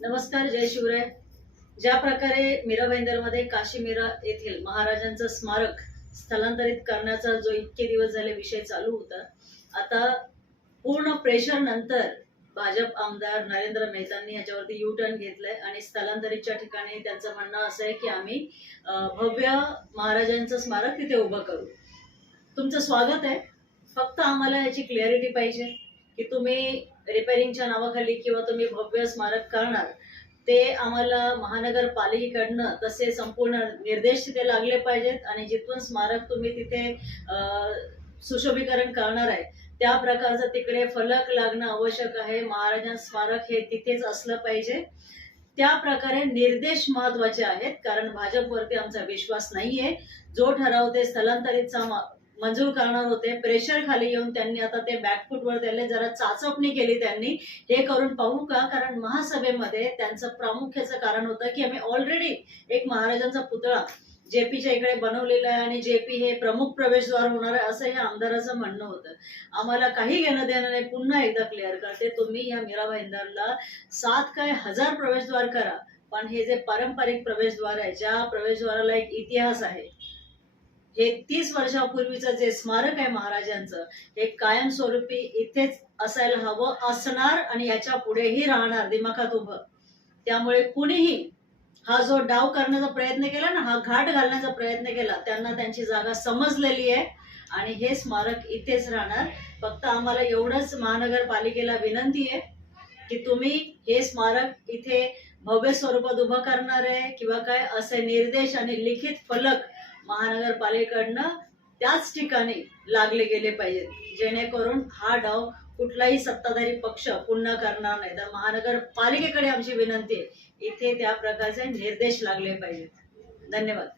नमस्कार, जय शिवराय. ज्या प्रकारे मीरा भाईंदरमध्ये काशी मीरा येथील महाराजांचं स्मारक स्थलांतरित करण्याचा जो इतके दिवस झाले विषय चालू होता, आता पूर्ण प्रेशर नंतर भाजप आमदार नरेंद्र मेहतांनी याच्यावरती यू टर्न घेतलाय आणि स्थलांतरितच्या ठिकाणी त्यांचं म्हणणं असं आहे की आम्ही भव्य महाराजांचं स्मारक तिथे उभं करू. तुमचं स्वागत आहे. फक्त आम्हाला याची क्लिअरिटी पाहिजे की तुम्ही रिपेअरिंगच्या नावाखाली किंवा तुम्ही भव्य स्मारक करणार ते आम्हाला महानगरपालिकेकडनं तसे संपूर्ण निर्देश तिथे लागले पाहिजेत आणि जिथून स्मारक तुम्ही तिथे सुशोभीकरण करणार आहे त्या प्रकारचं तिकडे फलक लागणं आवश्यक आहे. महाराजांचं स्मारक हे तिथेच असलं पाहिजे. त्या प्रकारे निर्देश महत्वाचे आहेत, कारण भाजपवरती आमचा विश्वास नाहीये. जो ठराव ते स्थलांतरितचा मंजूर करणार होते, प्रेशर खाली येऊन त्यांनी आता ते बॅकफुटवर त्याला जरा चाचपणी केली. त्यांनी हे करून पाहू का, कारण महासभेमध्ये त्यांचं प्रामुख्याचं कारण होतं की आम्ही ऑलरेडी एक महाराजांचा पुतळा जेपीच्या इकडे बनवलेला आहे आणि जेपी हे प्रमुख प्रवेशद्वार होणार आहे असं हे आमदाराचं म्हणणं होतं. आम्हाला काही घेणं देणं नाही. पुन्हा एकदा क्लिअर करते, तुम्ही या मीरा भाईंदरला 7 काय 1000 प्रवेशद्वार करा, पण हे जे पारंपरिक प्रवेशद्वार आहे, ज्या प्रवेशद्वाराला एक इतिहास आहे, हे 30 वर्षापूर्वीचं जे स्मारक आहे महाराजांचं, हे कायमस्वरूपी इथेच असायला हवं, असणार आणि याच्या पुढेही राहणार दिमाखात उभं. त्यामुळे कुणीही हा जो डाव करण्याचा प्रयत्न केला ना, हा घाट घालण्याचा प्रयत्न केला, त्यांना त्यांची जागा समजलेली आहे आणि हे स्मारक इथेच राहणार. फक्त आम्हाला एवढंच महानगरपालिकेला विनंती आहे की तुम्ही हे स्मारक इथे भव्य स्वरूपात उभं करणार आहे किंवा काय असे निर्देश आणि लिखित फलक महानगरपालिकेकडनं त्याच ठिकाणी लागले गेले पाहिजेत, जेणेकरून हा डाव कुठलाही सत्ताधारी पक्ष पुन्हा करणार नाही. तर महानगरपालिकेकडे आमची विनंती आहे, इथे त्या प्रकारचे निर्देश लागले पाहिजेत. धन्यवाद.